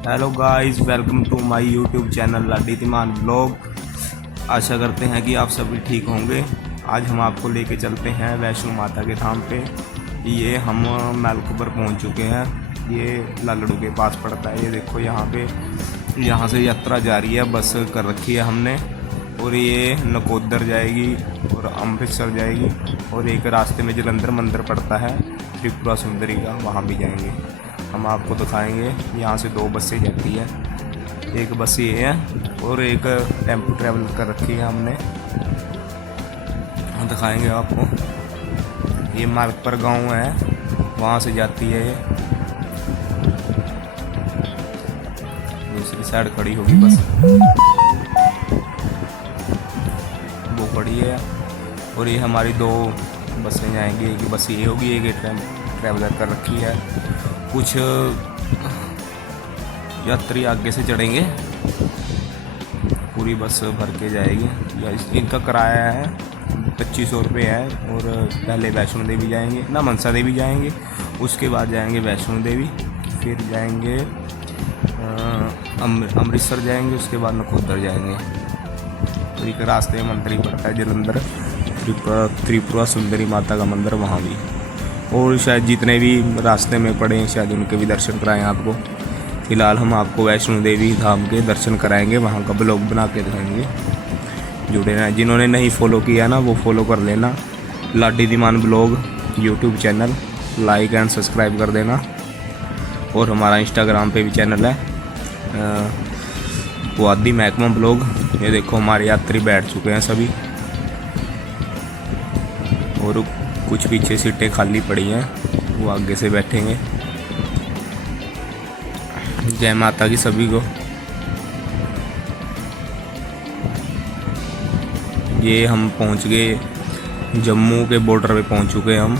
Hello guys, welcome to my YouTube channel Ladi Timan blog. आशा करते हैं कि आप सभी ठीक होंगे। आज हम आपको लेके चलते हैं वैष्णो माता के धाम पे। ये हम मैलको पर पहुंच चुके हैं। ये लालड़ू के पास पड़ता है। ये देखो यहाँ पे, यहाँ से यात्रा जारी है, बस कर रखी है हमने। और ये नकोदर जाएगी और अमृतसर जाएगी, और एक रास्ते में जलंधर मंदिर पड़ता है त्रिपुरा सुंदरी का, वहाँ भी जाएंगे। हम आपको दिखाएंगे। यहाँ से 2 बसें जाती है, एक बस ये है और एक टेम्पो ट्रैवल कर रखी है हमने, हम दिखाएंगे आपको। ये मार्ग पर गांव है, वहाँ से जाती है। ये दूसरी साइड खड़ी होगी बस, वो खड़ी है। और ये हमारी 2 बसें जाएंगी, एक बस ये होगी, एक ट्रैवलर कर रखी है। कुछ यात्री आगे से चढ़ेंगे, पूरी बस भर के जाएगी। या इनका किराया है 2500 रुपये है। और पहले वैष्णो देवी जाएंगे ना, मनसा देवी जाएंगे, उसके बाद जाएंगे वैष्णो देवी, फिर जाएंगे अमृतसर जाएंगे, उसके बाद नकोदर जाएंगे। तो एक रास्ते में मंदिर ही पड़ता है जलंधर, त्रिपुरा सुंदरी माता का मंदिर, वहाँ भी। और शायद जितने भी रास्ते में पड़े हैं शायद उनके भी दर्शन कराएं आपको। फ़िलहाल हम आपको वैष्णो देवी धाम के दर्शन कराएंगे, वहाँ का ब्लॉग बना के दिखाएंगे। जुड़े रहें। जिन्होंने नहीं फॉलो किया ना, वो फॉलो कर लेना। Ladi Timan blog YouTube channel like and subscribe कर देना। और हमारा इंस्टाग्राम पे भी चैनल है पुआधी महकमा ब्लॉग। ये देखो हमारे यात्री बैठ चुके हैं सभी, और कुछ पीछे सीटें खाली पड़ी हैं, वो आगे से बैठेंगे। जय माता की सभी को। ये हम पहुंच गए जम्मू के बॉर्डर पे, पहुंच चुके हैं हम।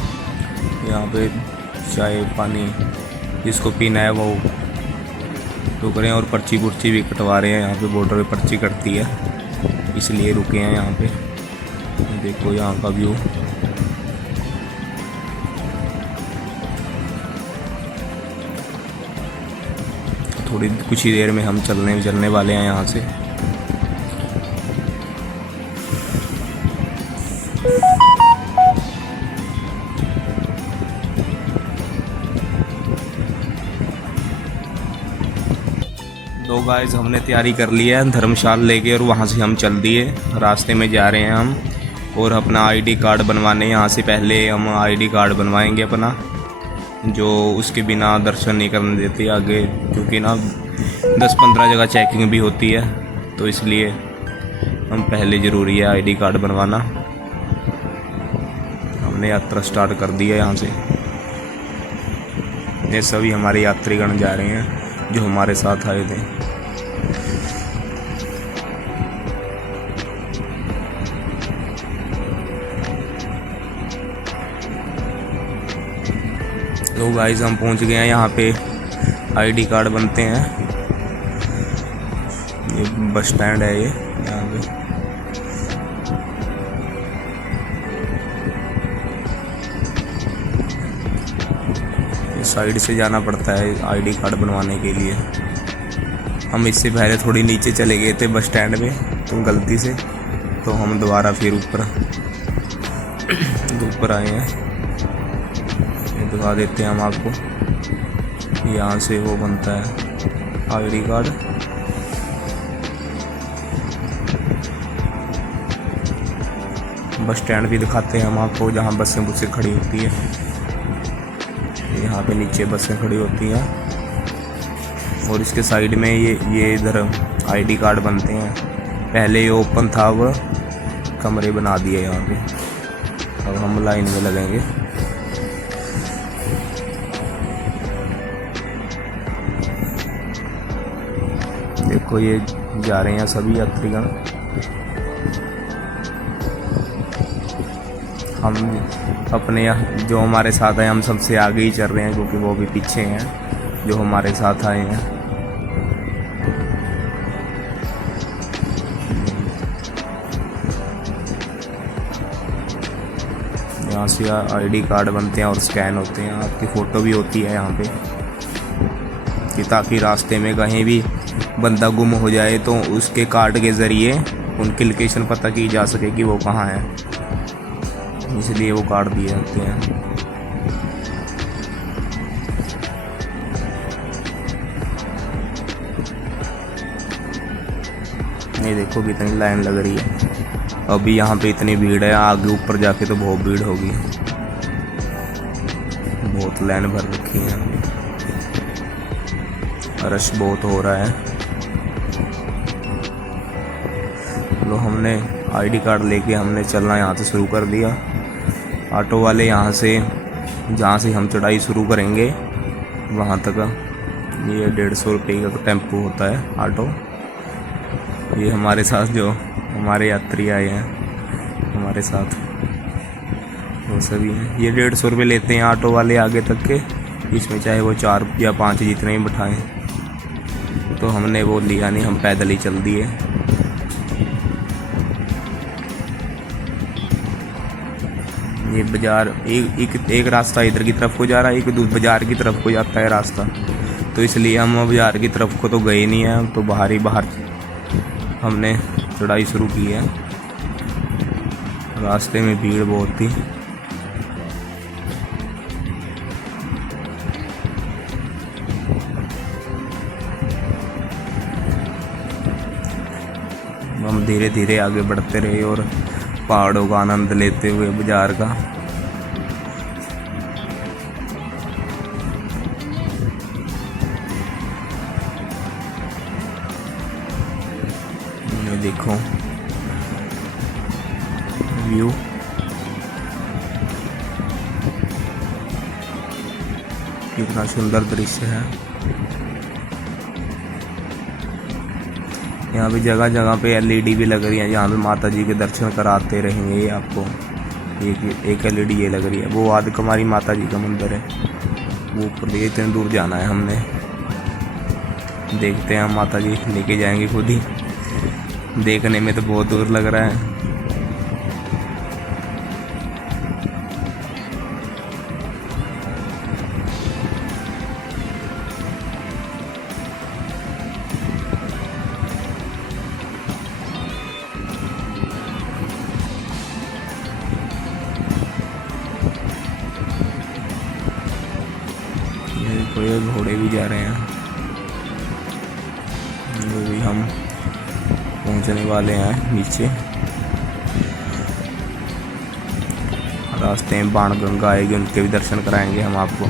यहाँ पे चाय पानी जिसको पीना है वो रुक रहे हैं, और पर्ची पुर्ची भी कटवा रहे हैं। यहाँ पे बॉर्डर पे पर्ची कटती है, इसलिए रुके हैं यहाँ पे। देखो यहाँ का व्यू। थोड़ी कुछ ही देर में हम चलने वाले हैं यहाँ से। तो गाइस, हमने तैयारी कर ली है धर्मशाला लेके, और वहाँ से हम चल दिए। रास्ते में जा रहे हैं हम, और अपना आईडी कार्ड बनवाने। यहाँ से पहले हम आईडी कार्ड बनवाएंगे अपना, जो उसके बिना दर्शन नहीं करने देते आगे, क्योंकि ना 10-15 जगह चेकिंग भी होती है, तो इसलिए हम पहले ज़रूरी है आईडी कार्ड बनवाना। हमने यात्रा स्टार्ट कर दी है यहाँ से। ये सभी हमारे यात्रीगण जा रहे हैं जो हमारे साथ आए थे। तो गाइस, हम पहुंच गए हैं यहाँ पे। आईडी कार्ड बनते हैं। ये बस स्टैंड है, ये यहाँ पे। ये साइड से जाना पड़ता है आईडी कार्ड बनवाने के लिए। हम इससे पहले थोड़ी नीचे चले गए थे बस स्टैंड में, तो गलती से, तो हम दोबारा फिर ऊपर आए हैं। दिखा देते हैं हम आपको। यहाँ से वो बनता है आईडी कार्ड। बस स्टैंड भी दिखाते हैं हम आपको, जहाँ बसें खड़ी होती है। यहाँ पे नीचे बसें खड़ी होती हैं, और इसके साइड में ये इधर आईडी कार्ड बनते हैं। पहले ये ओपन था, वो कमरे बना दिए यहाँ पे। अब हम लाइन में लगेंगे। देखो ये जा रहे हैं सभी यात्रीगण। हम अपने जो हमारे साथ हैं, हम सबसे आगे ही चल रहे हैं, क्योंकि वो भी पीछे हैं जो हमारे साथ आए हैं। यहाँ से आईडी कार्ड बनते हैं और स्कैन होते हैं। आपकी फ़ोटो भी होती है यहाँ पे। कि ताकि रास्ते में कहीं भी बंदा गुम हो जाए तो उसके कार्ड के ज़रिए उनकी लोकेशन पता की जा सके कि वो कहाँ है, इसलिए वो कार्ड दिए जाते हैं। ये देखो कितनी लाइन लग रही है। अभी यहाँ पे इतनी भीड़ है, आगे ऊपर जाके तो बहुत भीड़ होगी, बहुत लाइन भर रखी है, रश बहुत हो रहा है। तो हमने आईडी कार्ड लेके हमने चलना यहाँ से शुरू कर दिया। ऑटो वाले यहाँ से जहाँ से हम चढ़ाई शुरू करेंगे वहाँ तक ये 150 रुपये का टेम्पो होता है ऑटो। ये हमारे साथ जो हमारे यात्री आए हैं हमारे साथ वो सभी हैं। ये 150 रुपये लेते हैं ऑटो वाले आगे तक के, इसमें चाहे वो 4 या 5 जितने ही बैठाएं। तो हमने वो लिया नहीं, हम पैदल ही चल दिए। ये बाज़ार एक रास्ता इधर की तरफ को जा रहा है, एक बाज़ार की तरफ को जाता है रास्ता, तो इसलिए हम बाज़ार की तरफ को तो गए नहीं हैं, तो बाहर हमने चढ़ाई शुरू की है। रास्ते में भीड़ बहुत थी। हम धीरे धीरे आगे बढ़ते रहे और पहाड़ों का आनंद लेते हुए बाजार का। ये देखो व्यू, कितना सुंदर दृश्य है। यहाँ पे जगह जगह पे एलईडी भी लग रही है, जहाँ पे माता जी के दर्शन कराते रहेंगे। ये आपको एक एलईडी ये लग रही है, वो आदि कुमारी माता जी का मंदिर है, वो ऊपर इतने दूर जाना है हमने। देखते हैं, हम माता जी लेके जाएंगे खुद ही। देखने में तो बहुत दूर लग रहा है। ये घोड़े भी जा रहे हैं, वो भी हम पहुंचने वाले हैं नीचे। रास्ते में बाणगंगा आएगी, उनके भी दर्शन कराएंगे हम आपको।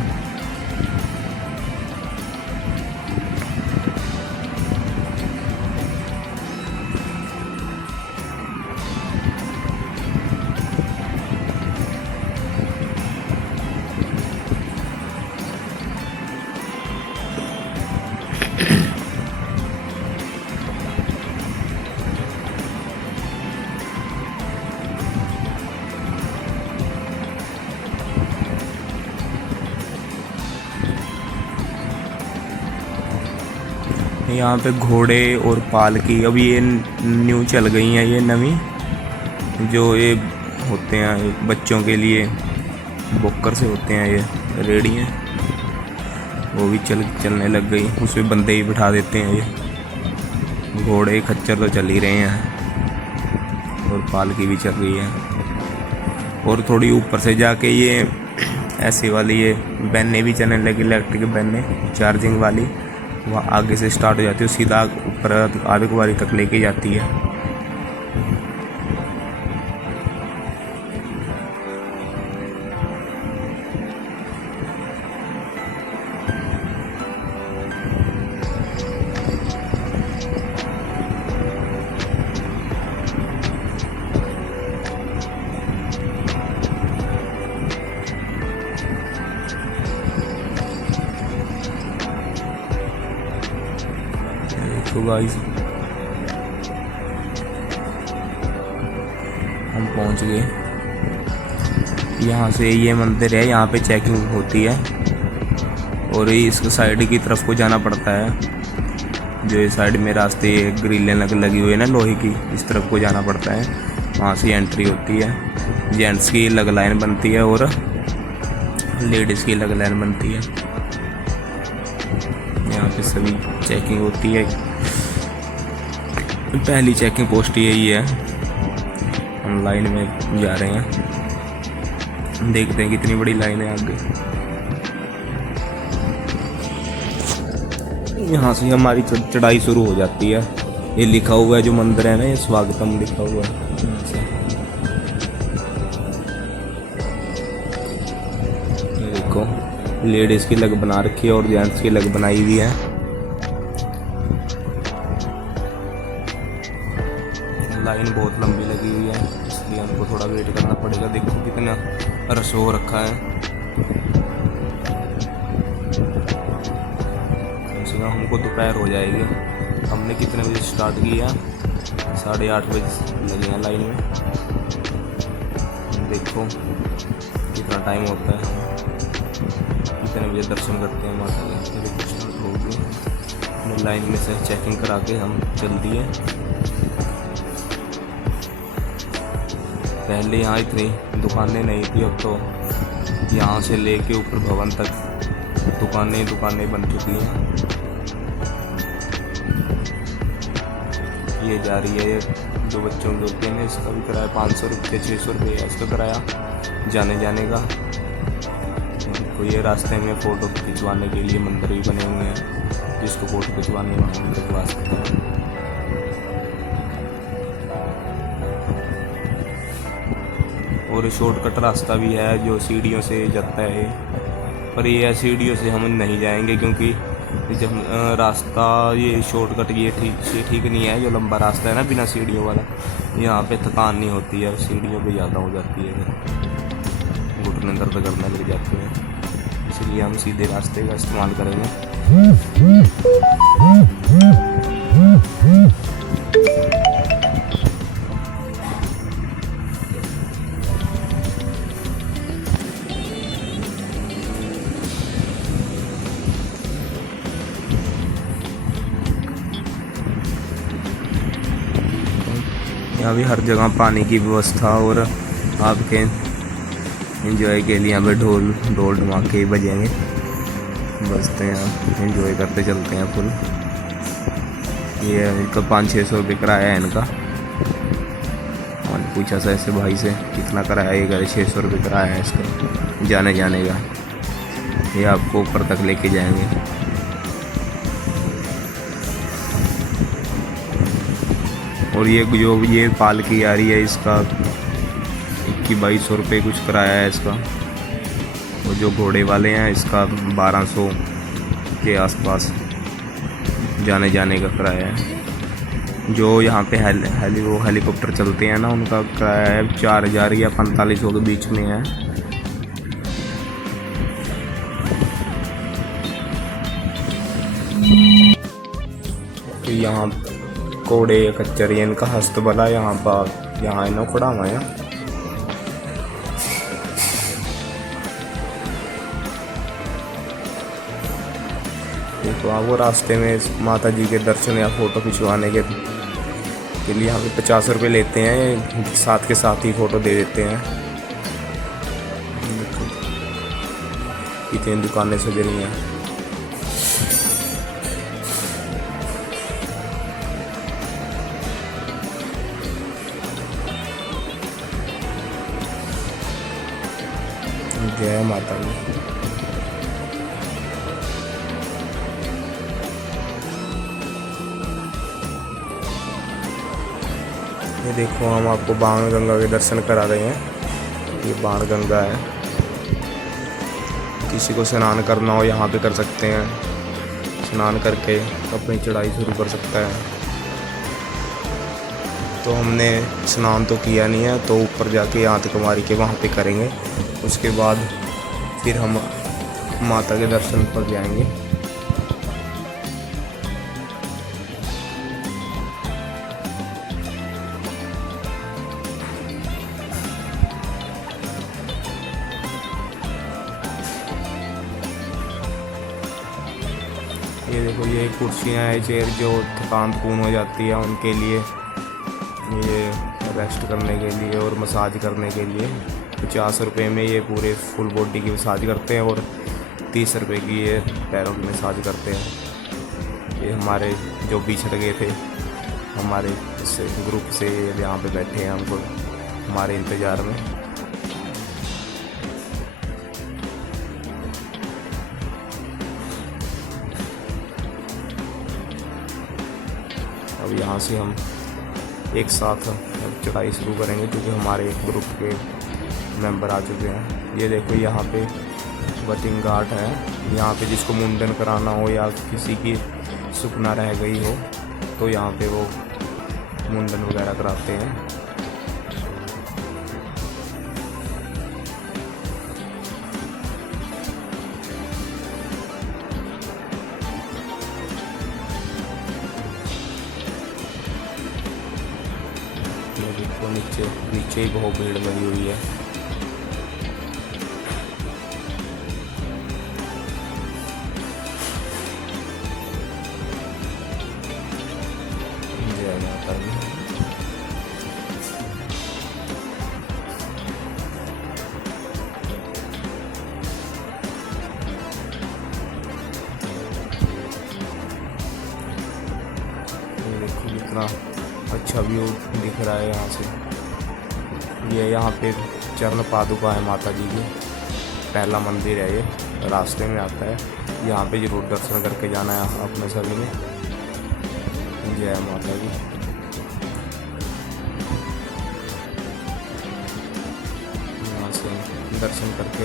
यहाँ पे घोड़े और पालकी अभी ये न्यू चल गई हैं, ये नवी जो ये होते हैं बच्चों के लिए, बोकर से होते हैं ये रेडियाँ, वो भी चलने लग गई। उसमें बंदे ही बिठा देते हैं। ये घोड़े खच्चर तो चल ही रहे हैं और पालकी भी चल रही है। और थोड़ी ऊपर से जाके ये ऐसे वाली ये बैनें भी चलने लगी, इलेक्ट्रिक बैनें चार्जिंग वाली, वह आगे से स्टार्ट हो जाती है, सीधा ऊपर आधे कुमारी तक लेके जाती है। तो गाइस हम पहुंच गए। यहाँ से ये मंदिर है, यहाँ पे चेकिंग होती है और इस साइड की तरफ को जाना पड़ता है। जो इस साइड में रास्ते ग्रिलें लगी हुई है ना लोहे की, इस तरफ को जाना पड़ता है, वहाँ से एंट्री होती है। जेंट्स की अलग लाइन बनती है और लेडीज़ की अलग लाइन बनती है। यहाँ पे सभी चेकिंग होती है। पहली चेकिंग पोस्ट यही है। हम लाइन में जा रहे हैं, देखते हैं कितनी बड़ी लाइन है आगे। यहाँ से हमारी चढ़ाई शुरू हो जाती है। ये लिखा हुआ है जो मंदिर है ना, ये स्वागतम लिखा हुआ है। ये देखो लेडीज की अलग बना रखी है और जेंट्स की अलग बनाई हुई है। लाइन बहुत लंबी लगी हुई है, इसलिए हमको थोड़ा वेट करना पड़ेगा। देखो कितना रश हो रखा है। हमको दोपहर हो जाएगी। हमने कितने बजे स्टार्ट किया? 8:30 बजे लगे हैं लाइन में। देखो कितना टाइम होता है। कितने बजे दर्शन करते हैं माता के। स्टार्ट हो गई। हमने लाइन में से चेकिंग करा के हम चल दिए। पहले यहाँ इतनी दुकानें नहीं थी, अब तो यहाँ से लेके ऊपर भवन तक दुकानें बन चुकी हैं। ये जा रही है ये जो बच्चों के होते हैं, इसका भी किराया 500 रुपये 600 रुपये है इसका किराया जाने का। तो ये रास्ते में फ़ोटो खिंचवाने के लिए मंदिर भी बने हुए हैं, जिसको फ़ोटो खिंचवाने वहाँ हम खिंचवा सकते हैं। और शॉर्टकट रास्ता भी है जो सीढ़ियों से जाता है, पर ये सीढ़ियों से हम नहीं जाएंगे क्योंकि जब रास्ता ये शॉर्टकट ये ठीक नहीं है। जो लंबा रास्ता है ना बिना सीढ़ियों वाला, यहाँ पे थकान नहीं होती है, सीढ़ियों पे ज़्यादा हो जाती है, घुटने दर्द करने लग जाते हैं। इसलिए हम सीधे रास्ते का इस्तेमाल करेंगे। यहाँ भी हर जगह पानी की व्यवस्था और आपके एंजॉय के लिए यहाँ पे ढोल धमाके बजेंगे, बजते हैं, एंजॉय करते चलते हैं फुल। ये इनका 500-600 रुपये किराया है इनका। और पूछा था ऐसे भाई से कितना किराया? ये कह 600 रुपये किराया है इसका जाने का। ये आपको ऊपर तक लेके जाएंगे। और ये जो ये पालकी आ रही है इसका 2100-2200 रुपये कुछ किराया है इसका। और जो घोड़े वाले हैं इसका 1200 के आसपास जाने का किराया है। जो यहाँ पे हेलीकॉप्टर चलते हैं ना, उनका किराया है 4000 या 4500 के बीच में है। तो यहाँ कोड़े कच्चर इनका हस्तबला यहाँ इन्हों खड़ा हुआ है। देखो आप वो रास्ते में माता जी के दर्शन या फ़ोटो खिंचवाने के लिए यहाँ पे 50 रुपये लेते हैं, साथ के साथ ही फ़ोटो दे देते हैं। कितनी दुकानें सज रही हैं। जय माता दी। ये देखो हम आपको बाण गंगा के दर्शन करा रहे हैं। ये बाण गंगा है। किसी को स्नान करना हो यहाँ पे कर सकते हैं। स्नान करके अपनी चढ़ाई शुरू कर सकता है। तो हमने स्नान तो किया नहीं है, तो ऊपर जाके यहाँ तक कुमारी के वहाँ पे करेंगे। उसके बाद फिर हम माता के दर्शन पर जाएंगे। ये देखो ये कुर्सियाँ हैं, चेयर जो थकान हो जाती है उनके लिए, ये रेस्ट करने के लिए और मसाज करने के लिए 50 रुपये में ये पूरे फुल बॉडी की मसाज करते हैं और 30 रुपये की ये पैरों की मसाज करते हैं। ये हमारे जो बिछड़ गए थे हमारे इससे ग्रुप से यहाँ पे बैठे हैं हमको हमारे इंतज़ार में। अब यहाँ से हम एक साथ चढ़ाई शुरू करेंगे क्योंकि हमारे ग्रुप के मेंबर आ चुके हैं। ये देखो यहाँ पे वटिंग घाट है। यहाँ पे जिसको मुंडन कराना हो या किसी की सुखना रह गई हो तो यहाँ पे वो मुंडन वगैरह कराते हैं। देखो नीचे नीचे ही बहुत भीड़ लगी हुई है। जय माता दी। देखो कितना अच्छा व्यू दिख रहा है यहाँ से। ये यहाँ पे चरण पादुका है माता जी की। पहला मंदिर है ये, रास्ते में आता है। यहाँ पे जरूर दर्शन करके जाना है अपने सभी ने। जय माता दी। यहाँ से दर्शन करके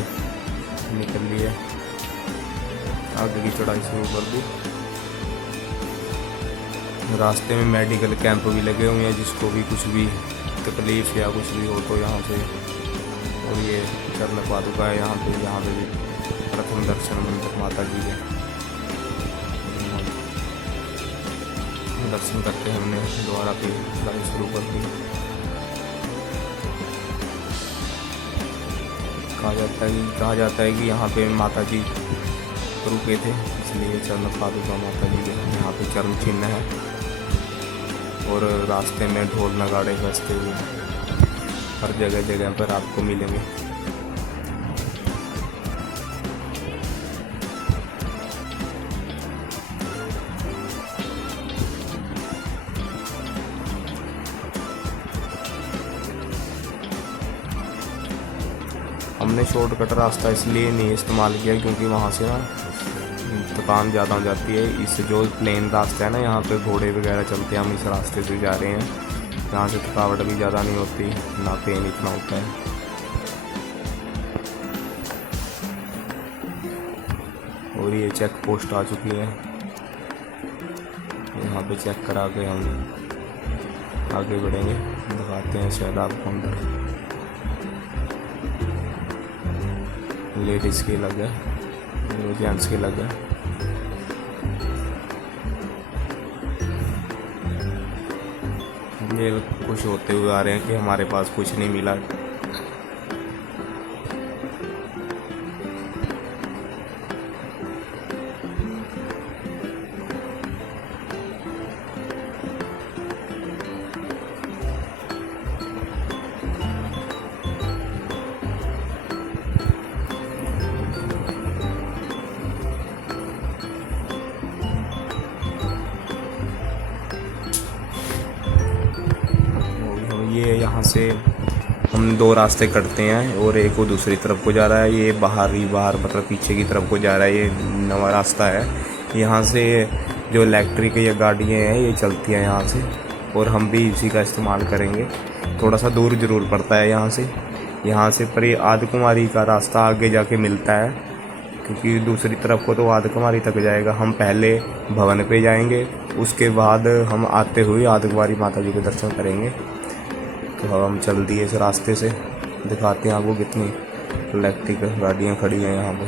निकल लिए, आगे की चढ़ाई शुरू कर दी। रास्ते में मेडिकल कैंप भी लगे हुए हैं, जिसको भी कुछ भी तकलीफ़ या कुछ भी हो तो यहाँ से। और ये चरण पादुका है यहाँ पे भी प्रथम दर्शन मंदिर माता जी के दर्शन करके हमने दोबारा फिर चढ़ाई शुरू कर दी। कहा जाता है कि यहाँ पे माता जी रुके थे, इसलिए चरण पादुका माता जी के यहाँ पे चरण चिन्ह है। और रास्ते में ढोल नगाड़े बजते हुए हर जगह जगह पर आपको मिलेंगे। हमने शॉर्टकट रास्ता इसलिए नहीं इस्तेमाल किया क्योंकि वहाँ से ना थकान ज़्यादा हो जाती है। इस जो प्लेन रास्ता है ना, यहाँ पे घोड़े वगैरह चलते हैं, हम इस रास्ते से जा रहे हैं। यहाँ से थकावट भी ज़्यादा नहीं होती, ना पेन इतना होता है। और ये चेक पोस्ट आ चुकी है, यहाँ पे चेक करा के हम आगे बढ़ेंगे। दिखाते हैं शायद आपको अंदर। लेडीज़ के अलग है, जेंट्स के अलग है। ये खुश होते हुए आ रहे हैं कि हमारे पास कुछ नहीं मिला। ये यहाँ से हम दो रास्ते कटते हैं और एक वो दूसरी तरफ को जा रहा है। ये बाहर मतलब पीछे की तरफ को जा रहा है। ये नवा रास्ता है। यहाँ से जो इलेक्ट्रिक या गाड़ियाँ हैं ये चलती हैं यहाँ से, और हम भी इसी का इस्तेमाल करेंगे। थोड़ा सा दूर ज़रूर पड़ता है यहाँ से पर ये आदकुमारी का रास्ता आगे जाके मिलता है, क्योंकि दूसरी तरफ को तो आदकुमारी तक जाएगा। हम पहले भवन पे जाएंगे, उसके बाद हम आते हुए आदकुमारी माता जी के दर्शन करेंगे। तो हम चल दिए इस रास्ते से। दिखाते हैं आपको कितनी इलेक्ट्रिक गाड़ियाँ खड़ी हैं यहाँ पे।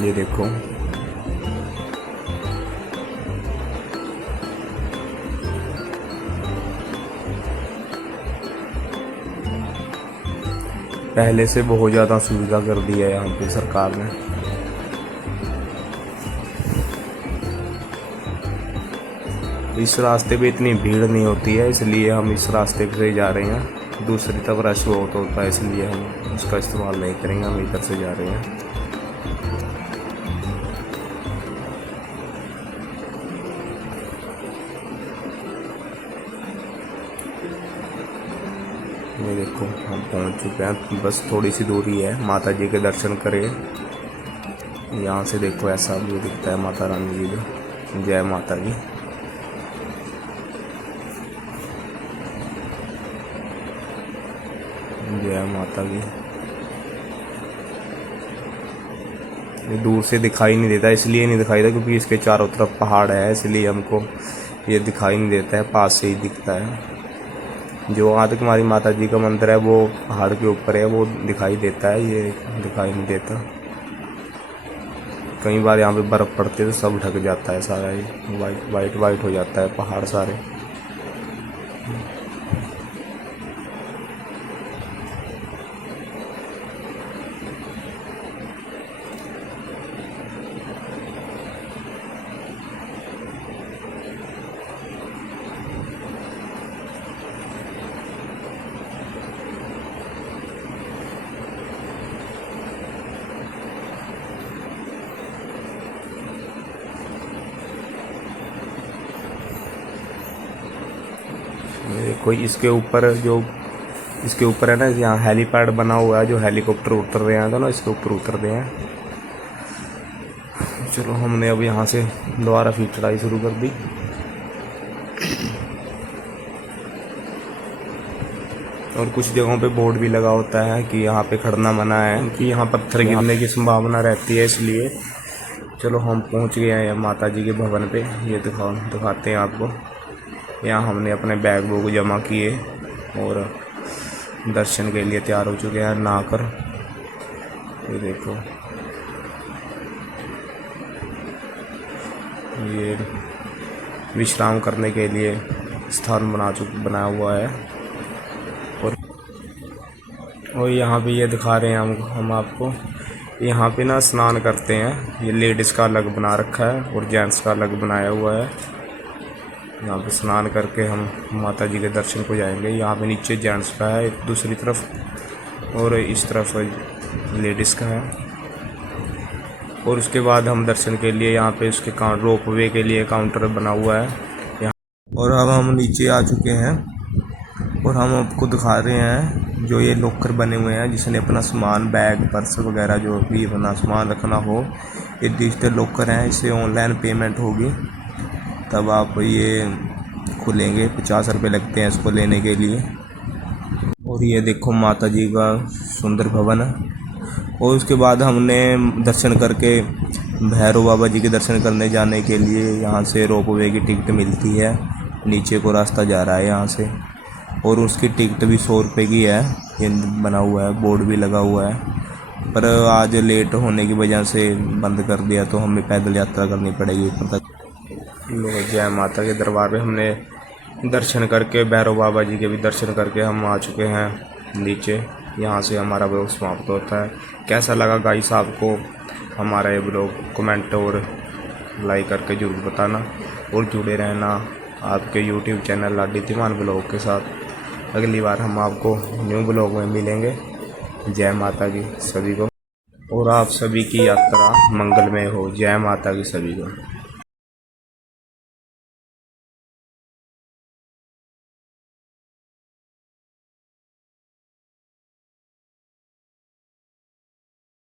ये देखो, पहले से बहुत ज़्यादा सुविधा कर दी है यहाँ पे सरकार ने। इस रास्ते पे इतनी भीड़ नहीं होती है, इसलिए हम इस रास्ते से जा रहे हैं। दूसरी तरफ रश बहुत होता है, इसलिए हम उसका इस्तेमाल नहीं करेंगे, हम इधर से जा रहे हैं। देखो हम पहुंच चुके हैं, बस थोड़ी सी दूरी है। माता जी के दर्शन करें। यहाँ से देखो ऐसा व्यू दिखता है माता रानी जी का। जय माता दी। जय माता दी। ये दूर से दिखाई नहीं देता, इसलिए नहीं दिखाई देता क्योंकि इसके चारों तरफ पहाड़ है, इसलिए हमको ये दिखाई नहीं देता है, पास से ही दिखता है। जो वहाँ तक हमारी माता जी का मंदिर है वो पहाड़ के ऊपर है, वो दिखाई देता है, ये दिखाई नहीं देता। कई बार यहाँ पे बर्फ़ पड़ती है तो सब ढक जाता है सारा, ये वाइट वाइट वाइट हो जाता है पहाड़ सारे। देखो इसके ऊपर है ना, यहाँ हेलीपैड बना हुआ है, जो हेलीकॉप्टर उतर रहे हैं तो ना इसके ऊपर उतर रहे हैं। चलो हमने अब यहाँ से दोबारा फिर चढ़ाई शुरू कर दी। और कुछ जगहों पे बोर्ड भी लगा होता है कि यहाँ पे खड़ना मना है, कि यहाँ पत्थर गिरने की संभावना रहती है, इसलिए। चलो हम पहुँच गए हैं माता जी के भवन पे। ये दिखाते हैं आपको। यहाँ हमने अपने बैग वूग जमा किए और दर्शन के लिए तैयार हो चुके हैं नहाकर। ये देखो ये विश्राम करने के लिए स्थान बनाया हुआ है। और यहाँ पे ये दिखा रहे हैं हम आपको, यहाँ पे ना स्नान करते हैं। ये लेडीज़ का अलग बना रखा है और जेंट्स का अलग बनाया हुआ है। यहाँ पे स्नान करके हम माता जी के दर्शन को जाएंगे। यहाँ पे नीचे जेंट्स का है एक दूसरी तरफ, और इस तरफ लेडीज़ का है। और उसके बाद हम दर्शन के लिए यहाँ पे उसके रोप वे के लिए काउंटर बना हुआ है यहाँ। और अब हम नीचे आ चुके हैं और हम आपको दिखा रहे हैं जो ये लॉकर बने हुए हैं, जिसने अपना सामान बैग पर्स वगैरह जो भी अपना सामान रखना हो, ये डिजिटल लॉकर हैं। इससे ऑनलाइन पेमेंट होगी तब आप ये खुलेंगे। 50 रुपये लगते हैं इसको लेने के लिए। और ये देखो माता जी का सुंदर भवन है। और उसके बाद हमने दर्शन करके भैरव बाबा जी के दर्शन करने जाने के लिए यहाँ से रोप वे की टिकट मिलती है। नीचे को रास्ता जा रहा है यहाँ से, और उसकी टिकट भी 100 रुपये की है। ये बना हुआ है, बोर्ड भी लगा हुआ है। पर आज लेट होने की वजह से बंद कर दिया, तो हमें पैदल यात्रा करनी पड़ेगी ऊपर तक। जय माता के दरबार पे हमने दर्शन करके, भैरव बाबा जी के भी दर्शन करके हम आ चुके हैं नीचे। यहाँ से हमारा ब्लॉग समाप्त होता है। कैसा लगा गाइस आपको हमारा ये ब्लॉग, कमेंट और लाइक करके ज़रूर बताना, और जुड़े रहना आपके YouTube channel Ladi Timan blog के साथ। अगली बार हम आपको न्यू ब्लॉग में मिलेंगे। जय माता की सभी को, और आप सभी की यात्रा मंगलमय हो। जय माता की सभी को।